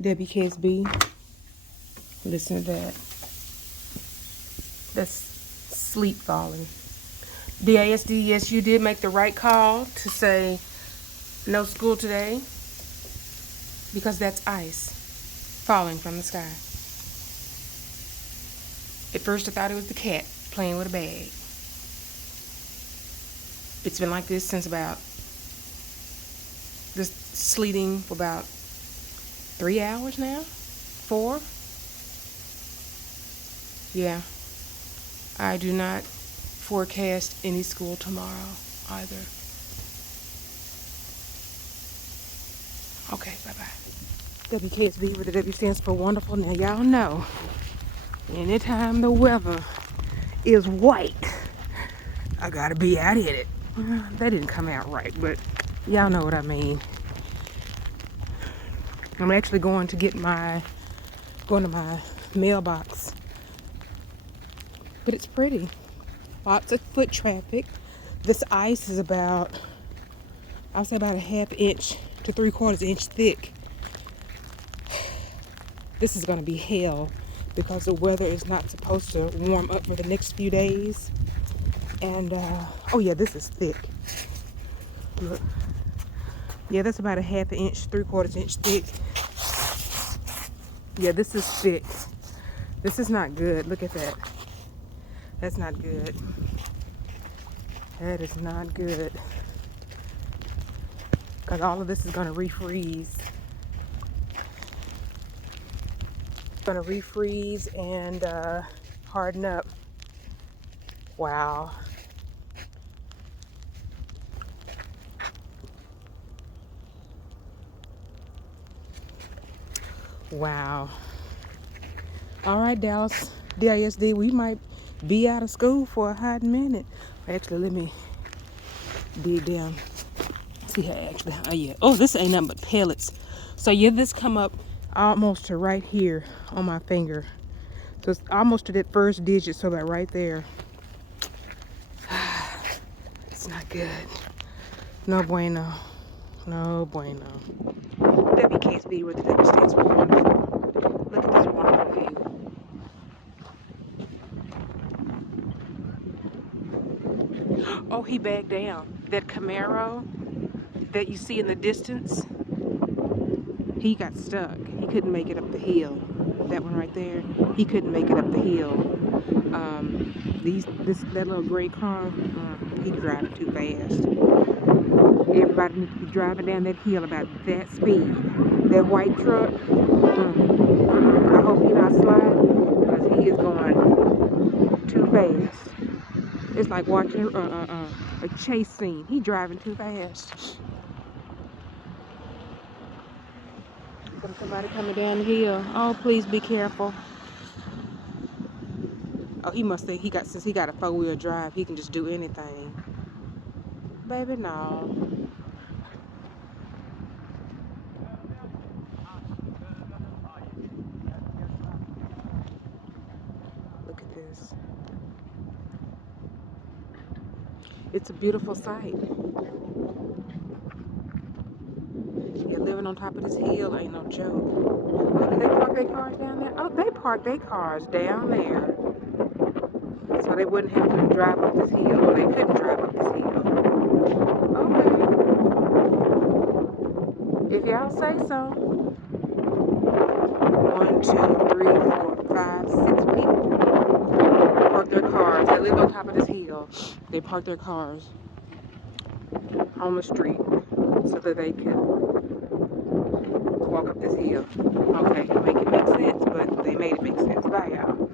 WKSB. Listen to that. That's sleep falling. DASD, yes, you did make the right call to say no school today because that's ice falling from the sky. At first I thought it was the cat playing with a bag. It's been like this since about this sleeting for about 3 hours now? 4? Yeah. I do not forecast any school tomorrow either. Okay, bye-bye. WKSB, where the W stands for wonderful. Now y'all know, anytime the weather is white, I gotta be out in it. That didn't come out right, but y'all know what I mean. I'm actually going to my mailbox. But it's pretty. Lots of foot traffic. This ice is about, I'll say about a 1/2 inch to 3/4 inch thick. This is gonna be hell because the weather is not supposed to warm up for the next few days. And, oh yeah, this is thick. Look. Yeah, that's about a 1/2 inch, 3/4 inch thick. Yeah, this is thick. This is not good. Look at that. That's not good. That is not good. Because all of this is going to refreeze. It's going to refreeze and harden up. Wow. Wow. All right, Dallas, DISD, we might be out of school for a hot minute. Actually, let me dig down. See how actually, oh yeah. Oh, this ain't nothing but pellets. So yeah, this come up almost to right here on my finger. So it's almost to that first digit, so about right there. It's not good. No bueno. No bueno. WKSB, where the W stands for wonderful. Look at this wonderful view. Oh, he backed down. That Camaro that you see in the distance, he got stuck. He couldn't make it up the hill. That one right there, he couldn't make it up the hill. That little gray car, he driving too fast. Everybody needs to be driving down that hill about that speed. That white truck, I hope he's not sliding because he is going too fast. It's like watching a chase scene. He driving too fast. Somebody coming down the hill. Oh, please be careful. Oh, he must think since he got a 4-wheel drive, he can just do anything. Baby, no. Look at this. It's a beautiful sight. Yeah, living on top of this hill ain't no joke. Oh, did they park their cars down there? Oh, they parked their cars down there. So they wouldn't have to drive up this hill, or they couldn't drive up this hill. Okay. If y'all say so. 1, 2, 3, 4, 5, 6 people park their cars. They live on top of this hill. They park their cars on the street so that they can walk up this hill. Okay, make it make sense, but they made it make sense. Bye, y'all.